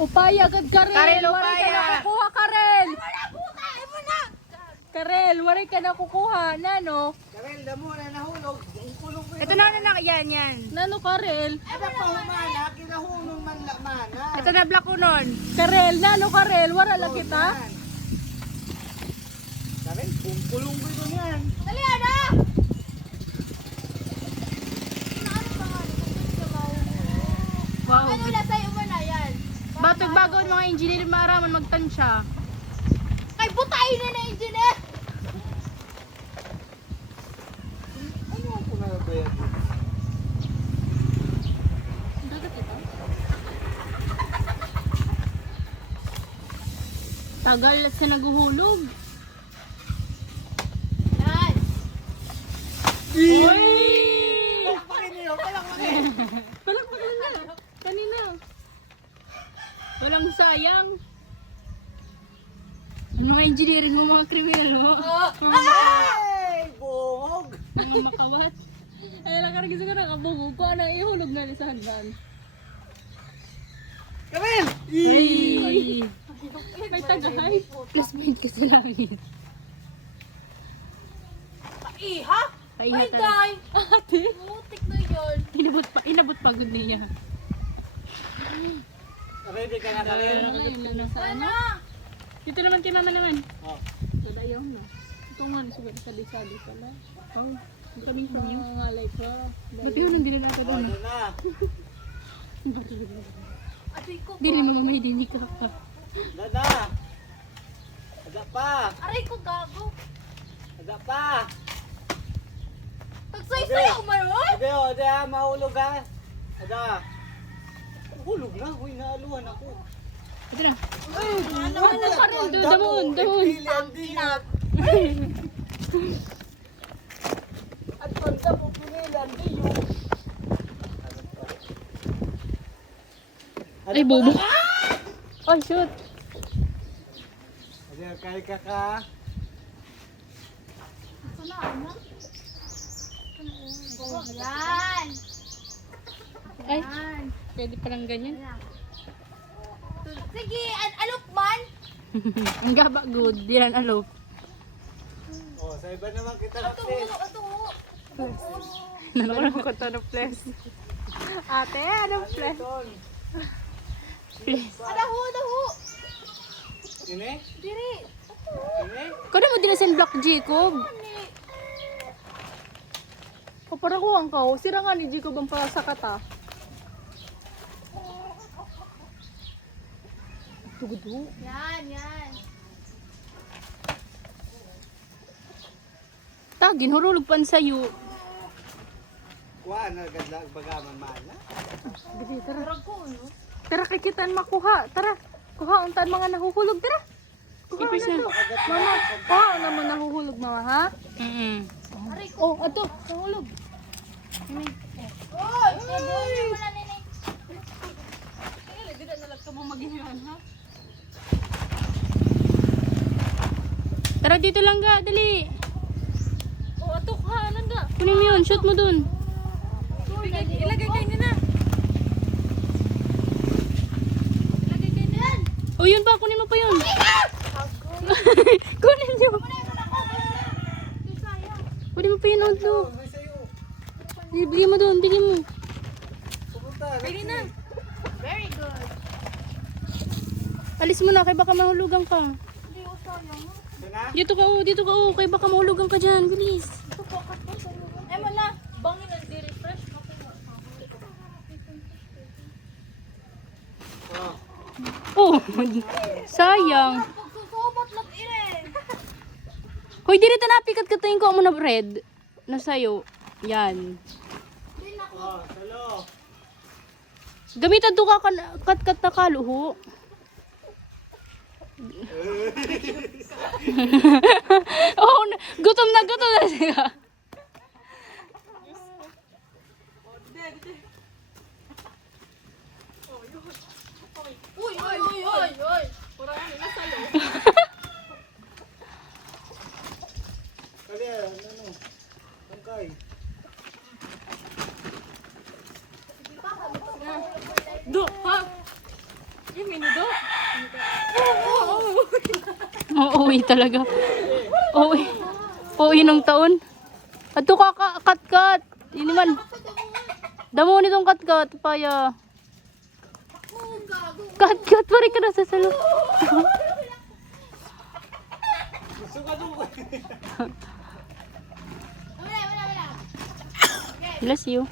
Upaya agad Karel. Karel, Waray ka upaya. na kukuha Karel. Wala buta, mo na. Karel, waray ka na kukuha. Nano? Karel, damo na nahulog. Ang kulong ko Ito na, yan. Nano Karel? Ada pa humana, kinahulong man la mana. Ito na black unon. Karel, nano Karel? Wala lang kita. Karel, kung kulong ko ito niyan. Dali, ana. Wow. Ano na sa'yo mo na yan? Batog bago ang mga engineer maaraman magtansya. Kay butayin na na engineer. Ano ang punabayad mo? Dagat ito? Tagal sa naguhulog. Yan. Uy! Palakpakin niyo, palakpakin. Palakpakan na. Kanina. Walang sayang. Ano mga engineering mo mga kriminal mo? Ay, bog. Mga makawat. Ay, nakaragis ka na kabungog ko. Anong ihulog na ni sa hagdan? Karel! Ay! May tagay. Plus point ka sa langit. Iha? Ay, Ay, hatay. day. Ate? Mutik na yun. Inabot pagod niya. Ready ka na, Karel? Ano? Dito naman kay mama naman. Oh. So, dayaw no. Ito nga, sugat sa sali pala. Oh, ang kaming ko yung ngalay ko. Ba't yun, hindi na natin Oh, doon. doon na. Adoy ko Hindi rin mamamay din ka pa. Doon na. Ada pa. Aray ko gago. Ada pa. Tagsay-say ako maroon. Ada, mahulog ha. Ada. Hulog na. Uy, naaluhan ako. Ito na. Ano ka rin doon? Damon. Dinat. At pagka mo pinilan, diyo. Ay, bobo. Ay, shoot. Ada, kay kaka. Ito na, ano? Oh, yan. Ay, Yan. pwede palang ganyan. Sige, alop man. Ang gaba good. Yan, alop. Oh, sa iba naman kita Ito naktis. ho, ito ho. Nanonood ko to ng flesh. Ate, anong flesh? Ton. Ada ho. Ini? Diri. Ini? Kano mo dinasin Black Jacob? Kaparakuhan ka, sira nga ni Jacob ang para sa kata. Tugudu. Yan. Tagin, hurulog pan sa'yo. Kuha na gadlag bagaman mana. Gabi, tara. Tarag ko, no? Tara, kikitan makuha. Tara, kuha untan mga nahuhulog. Tara. Kuha na to. Mama, kuha naman nahuhulog, mama, ha? Aray ko. Oh, ato, nahulog. Oy! Oy! Wala nini. Hindi na lang ka mo maghihiran, ha? Tara, dito lang ga, dali. Oh, ato ka, nanda. Kunin mo yun, shoot mo dun. Ilagay kayo nila. Ilagay kayo nila. Oh, yun pa, kunin mo pa yun. Kunin nyo. Kunin mo pa yun, Odlo. May sayo. Bigay mo dun, bigay mo. Pumunta. Pwede na. Very good. Alis mo na, kaya baka mahulugan ka. Hindi ko sayang. Ito na? Dito ka, kaya baka mahulugan ka dyan. Bilis. Ito po, kat po sa'yo. Eh, wala. Bangin ang di-refresh. Oh. Oh, sayang. Pagsusubot lang ire. Hoy, dito na pikat ka tingin ko mo na bread. Na sa'yo. Yan. Hindi na ko. Oh, salo. Gamitan to ka kat na kaluho. Oh, gutom na siya. Uy! Kali, ano? Tangkay. Do, ha? Uuwi talaga. Uuwi. Uuwi ng taon. Ato ka kat-kat. Ini man. Damo nitong kat-kat. Paya. Kat-kat pa rin ka na sa salo. Bless you.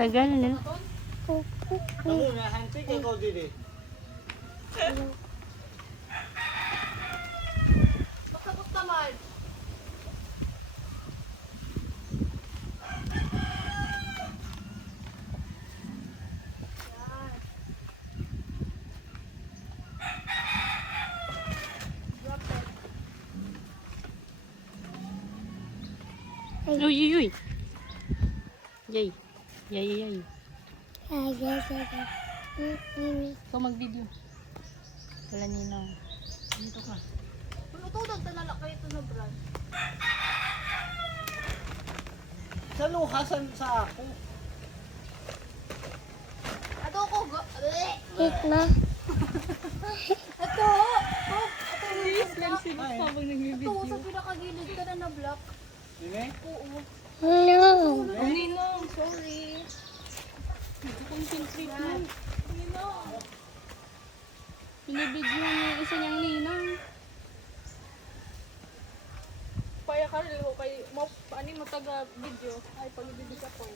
Tagal na. Kamu na hantik ikaw dili. Uy, uy, uy. Yay. Yay, yay. Ikaw mag-video. Wala nina. Dito ka. Tutulog na lang kayo ito na brand. Sa luhasan sa ako. Ato ko. Hikma. Ato. Please lang sila habang Ato nagbibideo. sa pinakagilid ka na na-block. Dili? Oo. No. Ang ninong, sorry. Concentrate mo. Binibidyo niya yung isa niyang ninang. Paya ka rin ko kay ani mo taga video ay pagbibigay ka po.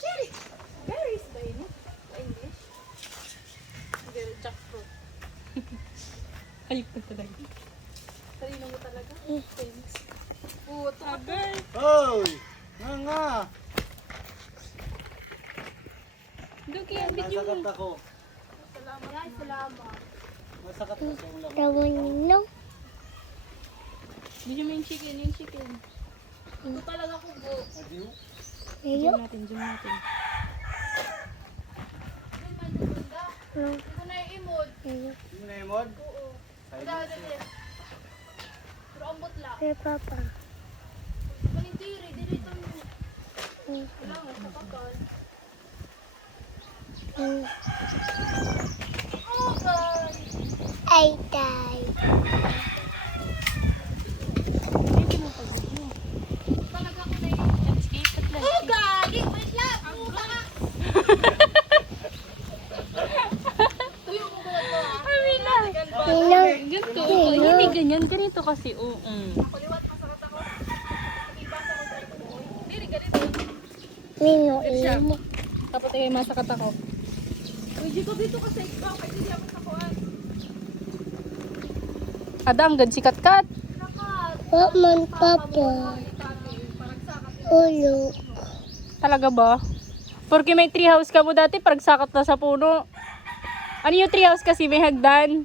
Sherry, berries ba yun? Sa English? Very jackfruit. Ayok na talaga. Sarino mo talaga? Thanks. Oo, tagal. Hoy! Nga! Duki ang video mo. Nasakit ako. Salamat. Ay, salamat. Masakit ako sa ulam. No. Video mo yung chicken. Ito talaga ko go. Adiyo? Zoom natin, zoom natin. Ay, may naganda. Ito na yung imod. Yung naimod? Oo. Dali. Pero ambot lang. Papa. Panintiri, dito mo. Kailangan sa kapal. Oh, guys. I die. Talaga ko na yun. Escape at lang. Oh, gagi! Wait lang! Puta ka! Tuyo mo ba ito, ha? Ganito. Hindi ganyan. Ganito kasi. Oo. Kuliwat, masakit ako. Ibasa ko sa ito. Diri, ganito. Nino, imo. Tapos ay masakat ako. Uy, dito kasi ikaw. Kaya hindi ako sakuan. Adam, gad si Katkat. Nakat. What man, Papa? Ulo. Talaga ba? Porque may treehouse ka mo dati, paragsakat na sa puno. Ano yung treehouse kasi may hagdan?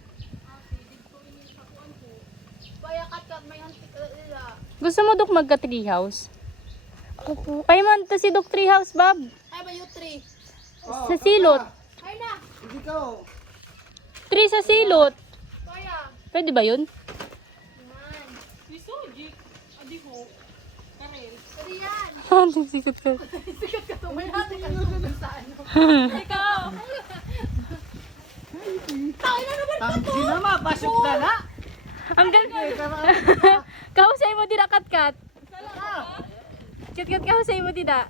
Bayakat ka, may hantik nila. Gusto mo duk magka treehouse? Opo. Payman to si duk treehouse, Bob. Ay, may U3. Sa silot. Ay na! Hindi ka. Tree sa silot. Kaya. Pwede ba yun? Man. Isuji. Adi ho. Karel. Pwede yan. Ano sikat ka? Sikat ka to. May hantik ka to sa ano. Ikaw! Tayo na naman. Tangsi na mapasok ka na. Ang ganda. Kahusay mo dida, Katkat. Katkat, kahusay mo dida.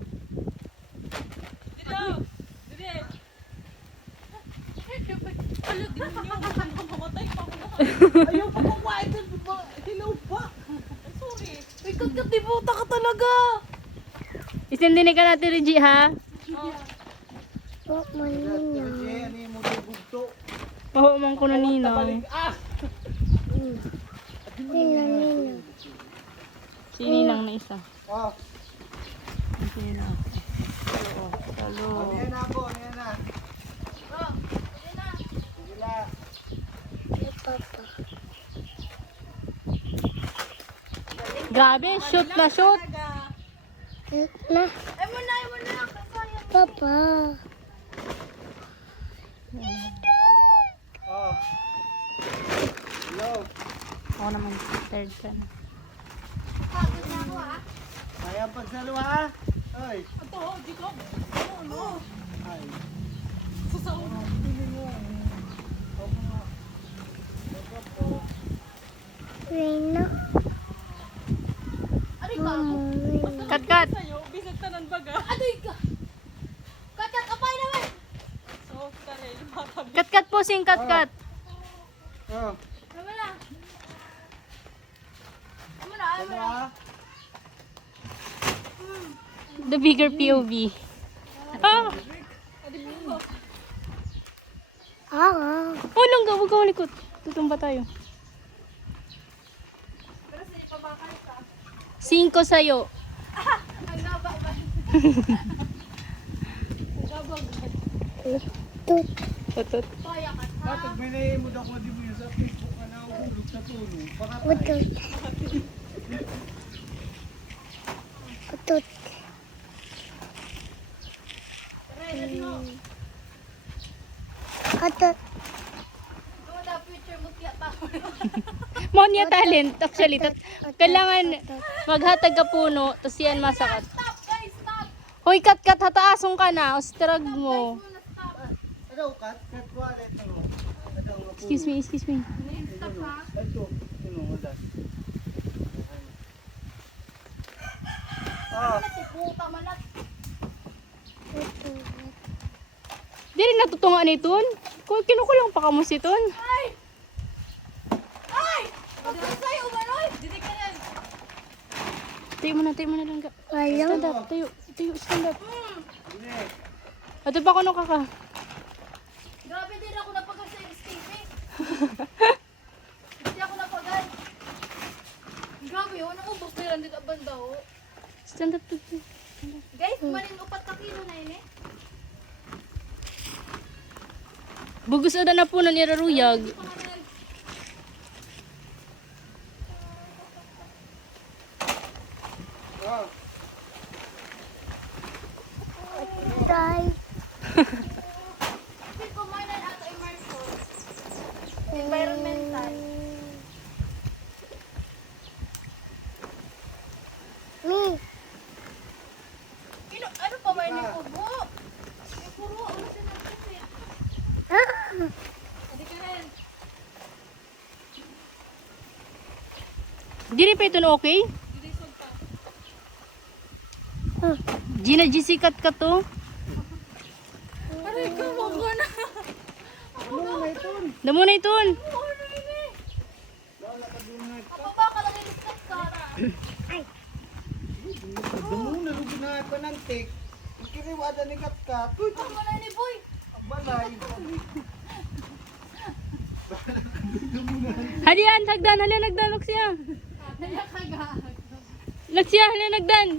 Ayaw pa kumain. Hilaw pa. Ay, kat di puta ka talaga. Isendini ka natin, Reggie, ha? What man, Nino? Ano yung mutugugto? Oo, man ko na ninang. Nino. Si ninang na isa. Oh, Si ninang. Oo, salo. ano yan ako? Ano yan na? Bro, pwede na. Sige na. Papa. Grabe, shoot na shoot. Hikma. Ay mo na. Kasaya. Papa. Oh. Hello. Ako naman, third ka na. Kaya pagsalo ha. Oy. Ito, di ko. Ano? Ay. Sasauna. Reyna. Mama, Reyna. Kat! Sa'yo, bisag tanan baga. Adoy ka! Kakat, apay naman! So, kare, matabi. Kat po, sing kat. Oh. Ano na? Ano na? Ano Ano na? ha? The bigger POV. Ah! Ah, Oh, langga, huwag ka malikot. Tutumba tayo. 5 sa'yo. Ang gaba ba? tut. Tutot. Paya ka. Bakit may nahimod ako di mo yun sa Facebook ka na hulog sa tulo? Baka Utut. Utut. Utut. Ano na future mo kaya pa? Mo niya talent. Actually, kailangan maghatag ka puno, tapos yan masakat. Stop guys, stop! Hoy, kat, hataasong ka na. Ostrag mo. Muna stop. ano kat? Kat ko alit ano? Ano ang Excuse me. Stop ha? Ito. Ano wala? Ah. Puta malat. Utut. Di rin natutungan iton. Kung kinukulang pa ka mo si ton. Ay! Ay! Ano sa'yo, umanoy? Didi ka yan. Tayo mo na lang ka. Walang. Stand up. Tayo, stand up. Hindi. Ato pa kuno ka. Grabe din ako napagod sa escaping. Hindi ako napagod. Grabe yun, naubos na lang dito ang banda oh. Stand up. Guys, maling upat na kilo na yun eh. Bugos ada na po na niraruyag. Ah. Tay. Kasi kumanan ato immersion. Environmental. Mi. Ano pa may nikubo? Yung puro, ano sinasabi? Ah. Hindi ka rin. Di rin pa ito na okay? Gina, G-sikat ka to. Aray ka, wag mo na. Damo na iton. Ano yun eh? Apa ba ka lang iliskat ka? Dumuna lugi na panantik. Ikiriwada ni kat-kat. Uy, Ano mo na ni boy? ang balay. Halian, hagdan, halian, nagdan, laksya. Laksya, halian, nagdan.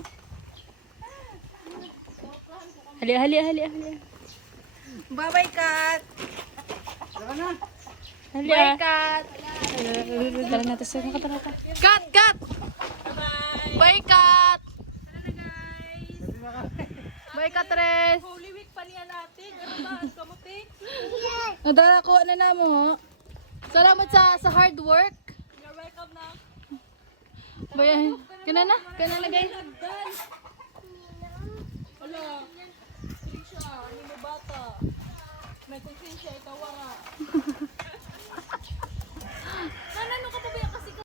Halian. Bye-bye, Kat. Saka na. Halian. Kat. Tara natin sa tara. Kat! Bye, Kat! Bye, Katres! Holy Week pa niya natin. Ano ba? Ang kamutik? Nadala ko na na mo. Salamat sa hard work. You're welcome na. Bayan. Kana na guys. Wala. Siya, hindi mo bata. May konsensya, ikaw wala.